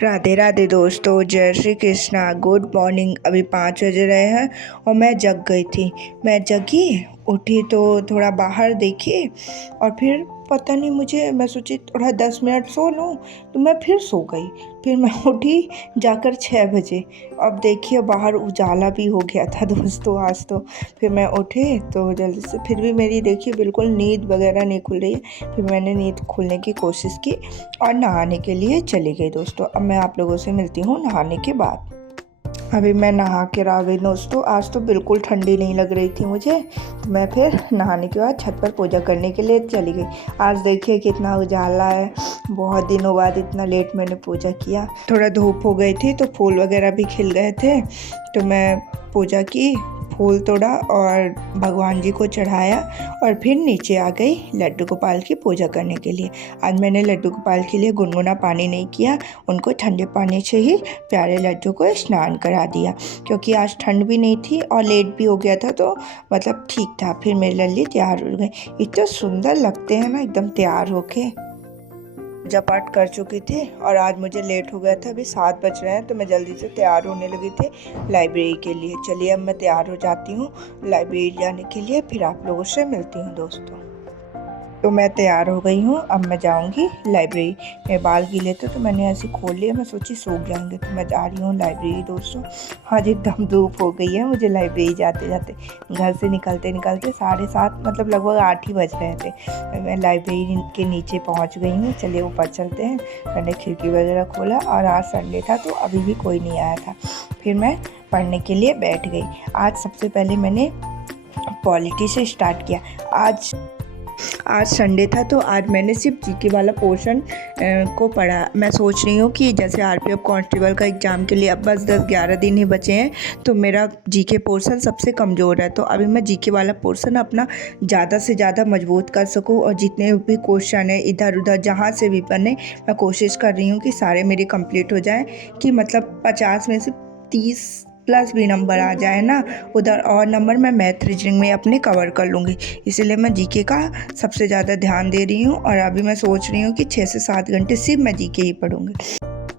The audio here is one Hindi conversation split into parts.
राधे राधे दोस्तों, जय श्री कृष्णा। Good morning. अभी 5 बज रहे हैं और मैं जग गई थी। मैं जगी, उठी तो थोड़ा बाहर देखी और फिर पता नहीं मुझे, मैं सोची थोड़ा 10 मिनट सो लूँ, तो मैं फिर सो गई। फिर मैं उठी जाकर 6 बजे। अब देखिए बाहर उजाला भी हो गया था दोस्तों आज तो। फिर मैं उठी तो जल्दी से, फिर भी मेरी देखिए बिल्कुल नींद वगैरह नहीं खुल रही है। फिर मैंने नींद खुलने की कोशिश की और नहाने के लिए चली गई दोस्तों। अब मैं आप लोगों से मिलती हूँ नहाने के बाद। अभी मैं नहा के आ गई दोस्तों। आज तो बिल्कुल ठंडी नहीं लग रही थी मुझे, तो मैं फिर नहाने के बाद छत पर पूजा करने के लिए चली गई। आज देखिए कितना उजाला है, बहुत दिनों बाद इतना लेट मैंने पूजा किया। थोड़ा धूप हो गई थी तो फूल वगैरह भी खिल गए थे, तो मैं पूजा की, फूल तोड़ा और भगवान जी को चढ़ाया और फिर नीचे आ गई लड्डू गोपाल की पूजा करने के लिए। आज मैंने लड्डू गोपाल के लिए गुनगुना पानी नहीं किया, उनको ठंडे पानी से ही प्यारे लड्डू को स्नान करा दिया, क्योंकि आज ठंड भी नहीं थी और लेट भी हो गया था, तो मतलब ठीक था। फिर मेरे लल्ली तैयार हो गए। इतने सुंदर लगते हैं ना एकदम तैयार होके। पूजा पाठ कर चुकी थी और आज मुझे लेट हो गया था। अभी 7 बज रहे हैं, तो मैं जल्दी से तैयार होने लगी थी लाइब्रेरी के लिए। चलिए अब मैं तैयार हो जाती हूँ लाइब्रेरी जाने के लिए, फिर आप लोगों से मिलती हूँ दोस्तों। तो मैं तैयार हो गई हूँ, अब मैं जाऊँगी लाइब्रेरी। मेरे बाल गीले थे तो मैंने ऐसे खोल लिया, मैं सोची सूख जाएंगे, तो मैं जा रही हूँ लाइब्रेरी दोस्तों। आज एकदम धूप हो गई है मुझे लाइब्रेरी जाते जाते। घर से निकलते निकलते 7:30 मतलब लगभग 8 ही बज रहे थे। मैं लाइब्रेरी के नीचे पहुँच गई हूँ। चलिए ऊपर चलते हैं। मैंने खिड़की वगैरह खोला और आज संडे था तो अभी भी कोई नहीं आया था। फिर मैं पढ़ने के लिए बैठ गई। आज सबसे पहले मैंने पॉलिटी से स्टार्ट किया। आज संडे था तो आज मैंने सिर्फ जीके वाला पोर्शन को पढ़ा। मैं सोच रही हूँ कि जैसे आरपीएफ कांस्टेबल का एग्ज़ाम के लिए अब बस 10-11 दिन ही बचे हैं, तो मेरा जीके पोर्शन सबसे कमज़ोर है। तो अभी मैं जीके वाला पोर्शन अपना ज़्यादा से ज़्यादा मजबूत कर सकूँ और जितने भी क्वेश्चन है इधर उधर जहाँ से भी बने, मैं कोशिश कर रही हूँ कि सारे मेरे कंप्लीट हो जाएँ, कि मतलब 50 में से 30 प्लस भी नंबर आ जाए ना उधर, और नंबर मैं मैथ रीजनिंग में अपने कवर कर लूँगी। इसीलिए मैं जीके का सबसे ज़्यादा ध्यान दे रही हूँ और अभी मैं सोच रही हूँ कि 6 से 7 घंटे सिर्फ मैं जीके ही पढ़ूँगी।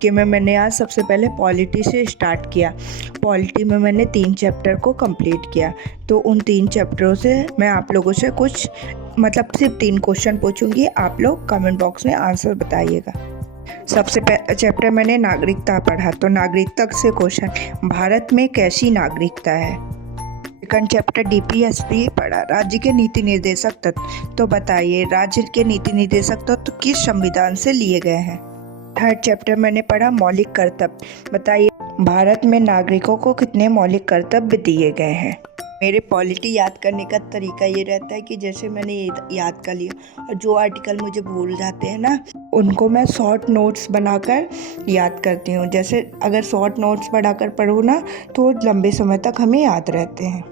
कि मैंने आज सबसे पहले पॉलिटी से स्टार्ट किया। पॉलिटी में मैंने 3 चैप्टर को कंप्लीट किया। तो उन 3 चैप्टरों से मैं आप लोगों से कुछ मतलब सिर्फ 3 क्वेश्चन पूछूंगी, आप लोग कमेंट बॉक्स में आंसर बताइएगा। सबसे पहला चैप्टर मैंने नागरिकता पढ़ा। तो नागरिकता से क्वेश्चन, भारत में कैसी नागरिकता है। सेकंड चैप्टर डीपीएसपी पढ़ा, राज्य के नीति निर्देशक तत्व। तो बताइए राज्य के नीति निर्देशक तत्व किस संविधान से लिए गए हैं। थर्ड चैप्टर मैंने पढ़ा मौलिक कर्तव्य। बताइए भारत में नागरिकों को कितने मौलिक कर्तव्य दिए गए हैं। मेरे पॉलिटी याद करने का तरीका ये रहता है कि जैसे मैंने याद कर लिया और जो आर्टिकल मुझे भूल जाते हैं ना, उनको मैं शॉर्ट नोट्स बनाकर याद करती हूँ। जैसे अगर शॉर्ट नोट्स बनाकर पढ़ूँ ना तो लंबे समय तक हमें याद रहते हैं।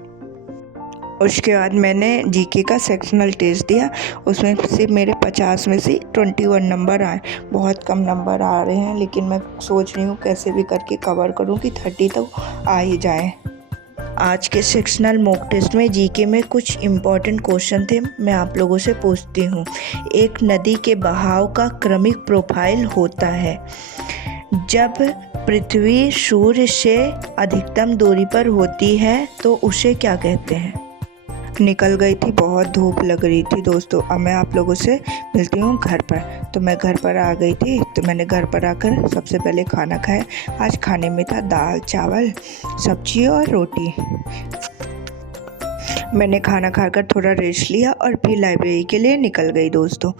उसके बाद मैंने जीके का सेक्शनल टेस्ट दिया, उसमें सिर्फ मेरे 50 में से 21 नंबर आए। बहुत कम नंबर आ रहे हैं, लेकिन मैं सोच रही हूँ कैसे भी करके कवर करूँ कि 30 तक आ ही जाए। आज के सेक्शनल मॉक टेस्ट में जीके में कुछ इम्पॉर्टेंट क्वेश्चन थे, मैं आप लोगों से पूछती हूँ। एक नदी के बहाव का क्रमिक प्रोफाइल होता है जब पृथ्वी सूर्य से अधिकतम दूरी पर होती है, तो उसे क्या कहते हैं। निकल गई थी, बहुत धूप लग रही थी दोस्तों। अब मैं आप लोगों से मिलती हूँ घर पर। तो मैं घर पर आ गई थी, तो मैंने घर पर आकर सबसे पहले खाना खाया। आज खाने में था दाल चावल सब्जी और रोटी। मैंने खाना खाकर थोड़ा रेस्ट लिया और फिर लाइब्रेरी के लिए निकल गई दोस्तों।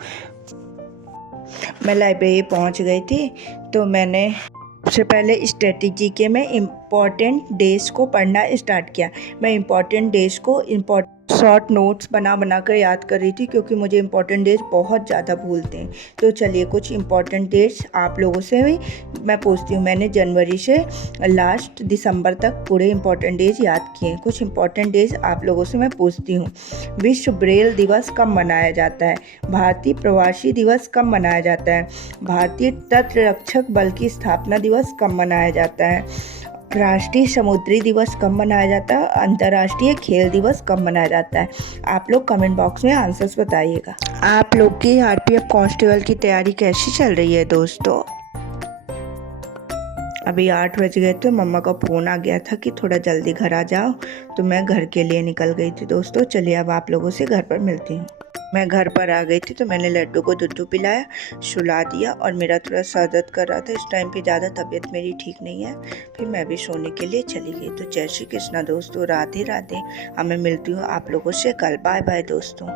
मैं लाइब्रेरी पहुँच गई थी, तो मैंने सबसे पहले स्ट्रेटेजी के में इम्पॉर्टेंट डेज को पढ़ना स्टार्ट किया। मैं इम्पॉर्टेंट डेज को शॉर्ट नोट्स बना कर याद कर रही थी, क्योंकि मुझे इम्पॉर्टेंट डेज बहुत ज़्यादा भूलते हैं। तो चलिए कुछ इम्पॉर्टेंट डेट्स आप लोगों से भी मैं पूछती हूँ। मैंने जनवरी से लास्ट दिसंबर तक पूरे इम्पॉर्टेंट डेज याद किए हैं। कुछ इम्पॉर्टेंट डेज आप लोगों से मैं पूछती हूँ। विश्व ब्रेल दिवस कब मनाया जाता है। भारतीय प्रवासी दिवस कब मनाया जाता है। भारतीय तट रक्षक बल की स्थापना दिवस कब मनाया जाता है। राष्ट्रीय समुद्री दिवस कब मनाया जाता है, अंतर्राष्ट्रीय खेल दिवस कब मनाया जाता है? आप लोग कमेंट बॉक्स में आंसर्स बताइएगा। आप लोग की आरपीएफ कांस्टेबल की तैयारी कैसी चल रही है दोस्तों? अभी 8 बज गए थे, मम्मा का फ़ोन आ गया था कि थोड़ा जल्दी घर आ जाओ, तो मैं घर के लिए निकल गई थी दोस्तों। चलिए अब आप लोगों से घर पर मिलती हूँ। मैं घर पर आ गई थी तो मैंने लड्डू को दूध पिलाया, सुला दिया और मेरा थोड़ा सर दर्द कर रहा था। इस टाइम पे ज़्यादा तबीयत मेरी ठीक नहीं है। फिर मैं भी सोने के लिए चली गई। तो जय श्री कृष्णा दोस्तों, राधे राधे। अब मैं मिलती हूँ आप लोगों से कल। बाय बाय दोस्तों।